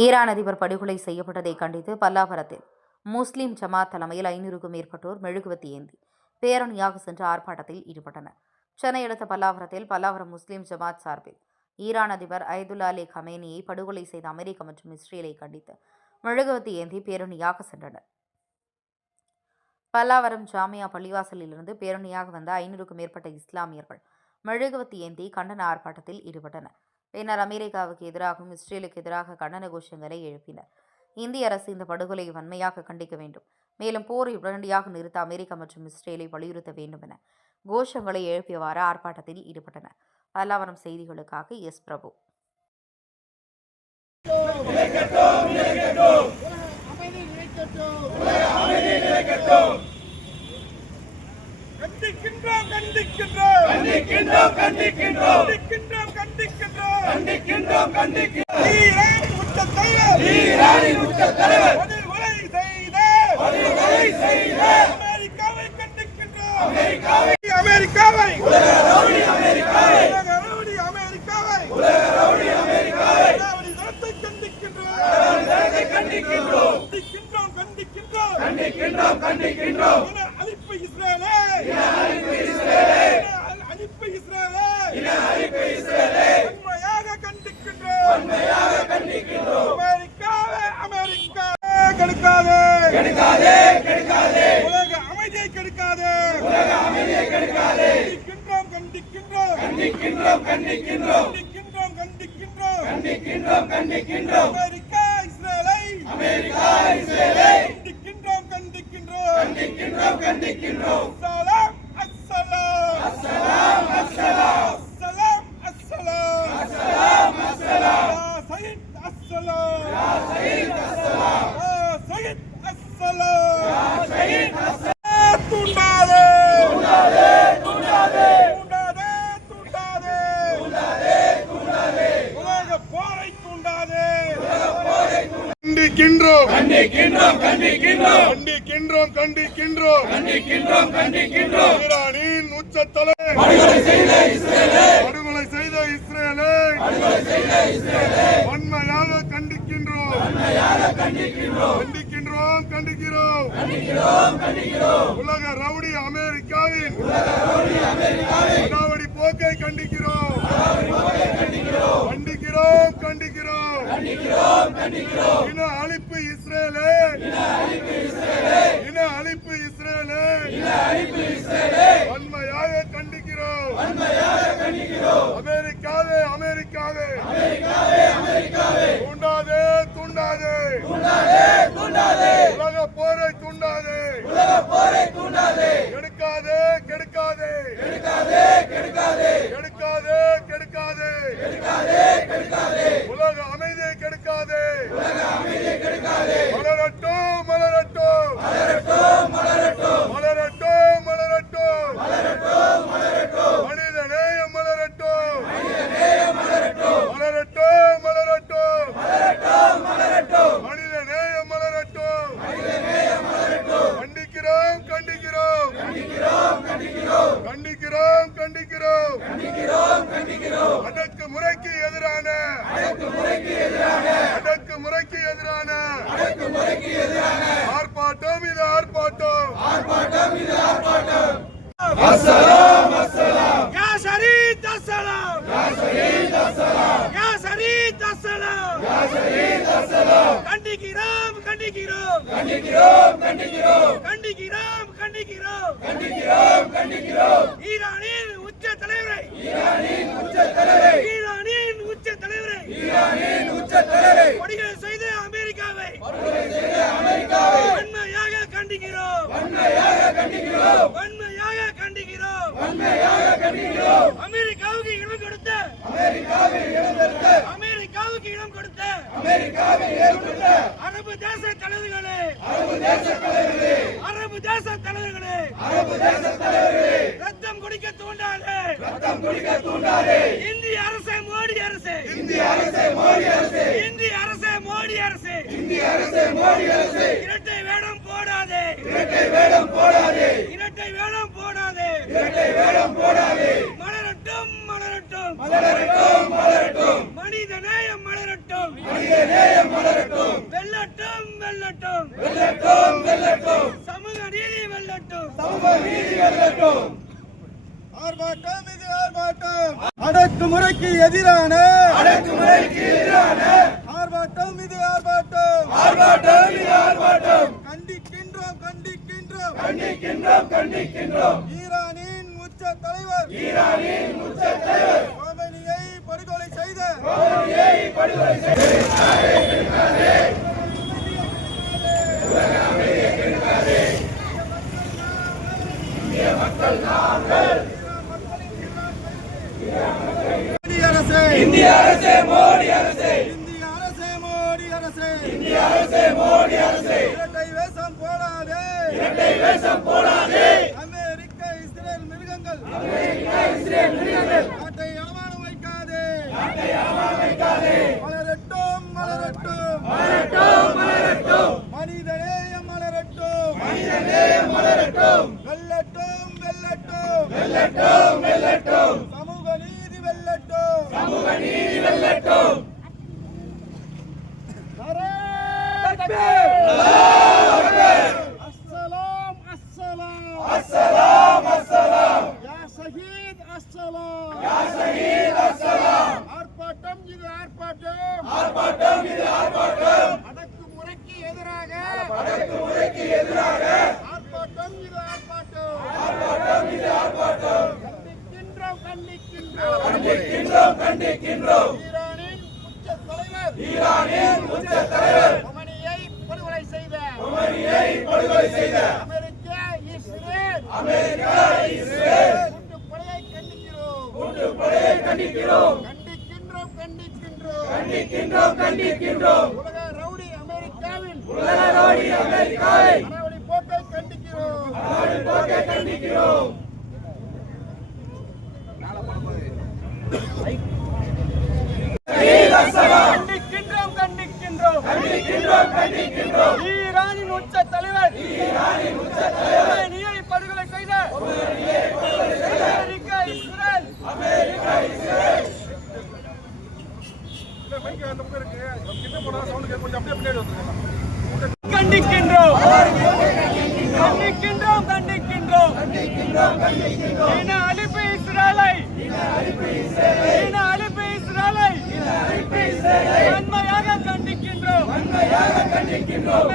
Iran அதிபர் படுகொலை செய்யப்பட்டதை கண்டித்து பல்லாவரத்தில் முஸ்லிம் ஜமாத் தலைமையில் 500க்கும் மேற்பட்டோர் மெழுகுவத்தி ஏந்தி பேரணியாக சென்று ஆர்ப்பாட்டத்தில் ஈடுபட்டனர். சென்னை அடுத்த பல்லாவரம் முஸ்லிம் ஜமாத் சார்பில் ஈரான் அதிபர் அயதுல்லா அலி கமேனியை படுகொலை செய்த அமெரிக்கா மற்றும் இஸ்ரேலை கண்டித்து மெழுகுவத்தி ஏந்தி பேரணியாக சென்றனர். பல்லாவரம் ஜாமியா பள்ளிவாசலிலிருந்து பேரணியாக வந்த 500க்கும் மேற்பட்ட இஸ்லாமியர்கள் மெழுகுவத்தி ஏந்தி கண்டன ஆர்ப்பாட்டத்தில் ஈடுபட்டனர். பின்னர் அமெரிக்காவுக்கு எதிராகவும் இஸ்ரேலுக்கு எதிராக கண்டன கோஷங்களை எழுப்பினர். இந்திய அரசு இந்த படுகொலையை வன்மையாக கண்டிக்க வேண்டும், மேலும் போரை உடனடியாக நிறுத்த அமெரிக்கா மற்றும் இஸ்ரேலை வலியுறுத்த வேண்டும் என கோஷங்களை எழுப்பியவாறு ஆர்ப்பாட்டத்தில் ஈடுபட்டனர். பல்லாவரம் செய்திகளுக்காக எஸ் பிரபு. ஈரானின் உச்ச தலைவர் படுகொலை செய்த இஸ்ரேலை வன்மையாக கண்டிக்கின்றோம். உலக ரவுடி அமெரிக்காவின் அடாவடி போக்கை கண்டிக்கிறோம். இன அழிப்பு இஸ்ரேலே, வன்மையாக கண்டிக்கிறோம். அமெரிக்காவே தூண்டாதே, உலக போரை தூண்டாதே, கெடுக்காதே, உலக அமைதியை கெடுக்காதே. மலரட்டும், மனித நேயம் மலரட்டும். கண்டிக்கிறோம். அடக்குமுறைக்கு எதிரான ஆர்ப்பாட்டம். அஸ்ஸலாம் யா ஷரீத் அஸ்ஸலாம், கண்டிக்கிறோம். ஈரானின் உச்ச தலைவரை படுகொலை செய்த அமெரிக்காவை வன்மையாக கண்டிக்கிறோம். அமெரிக்காவுக்கு இடம் கொடுத்த அரபு தேச தலைவர்களே, ரத்தம் குடிக்க தூண்டாதே. இந்திய அரசே, மோடி அரசே, இரட்டை வேடம் போடாதே. மலரட்டும், மனித நேயம் மலரட்டும். வெல்லட்டும் சமூக நீதி வெல்லட்டும் ஆர்ப்பாட்டம் இது ஆர்ப்பாட்டம் அடக்குமுறைக்கு எதிரான ஆர்ப்பாட்டம் இது ஆர்ப்பாட்டம் கண்டிக்கின்றோம் ஈரானின் உச்ச தலைவர் கோமேனியை படுகொலை செய்த இந்திய அரசே மோடி அரசே இரட்டை வேஷம் போடாதே அமெரிக்க இஸ்ரேல் மிருகங்கள் நாட்டை அவமானம் வைக்காதே மலரட்டும் மனிதநேயம் மலரட்டும் வெல்லட்டும் சமூக நீதி வெல்லட்டும் السلام يا شهيد السلام ஆர்ப்பாட்டம் இது ஆர்ப்பாட்டம் அடக்குமுறைக்கு எதிராக ஆர்ப்பாட்டம் இது ஆர்ப்பாட்டம் கண்டிக்கின்றோம் ஈரானின் உச்ச தலைவர் கோமேனியை படுகொலை செய்த அமெரிக்க இஸ்ரேல் கூட்டுப்படையை கண்டிக்கிறோம் உலக ரவுடி அமெரிக்காவின் அடாவடி போக்கை கண்டிக்கிறோம் கண்டிக்கின்றோம் ஈரானின் உச்ச தலைவர் கோமேனியை படுகொலை செய்த அமெரிக்க இஸ்ரேல் கண்டிக்கின்றோம் இன அழிப்பு இஸ்ரேலை வன்மையாக கண்டிக்கின்றோம்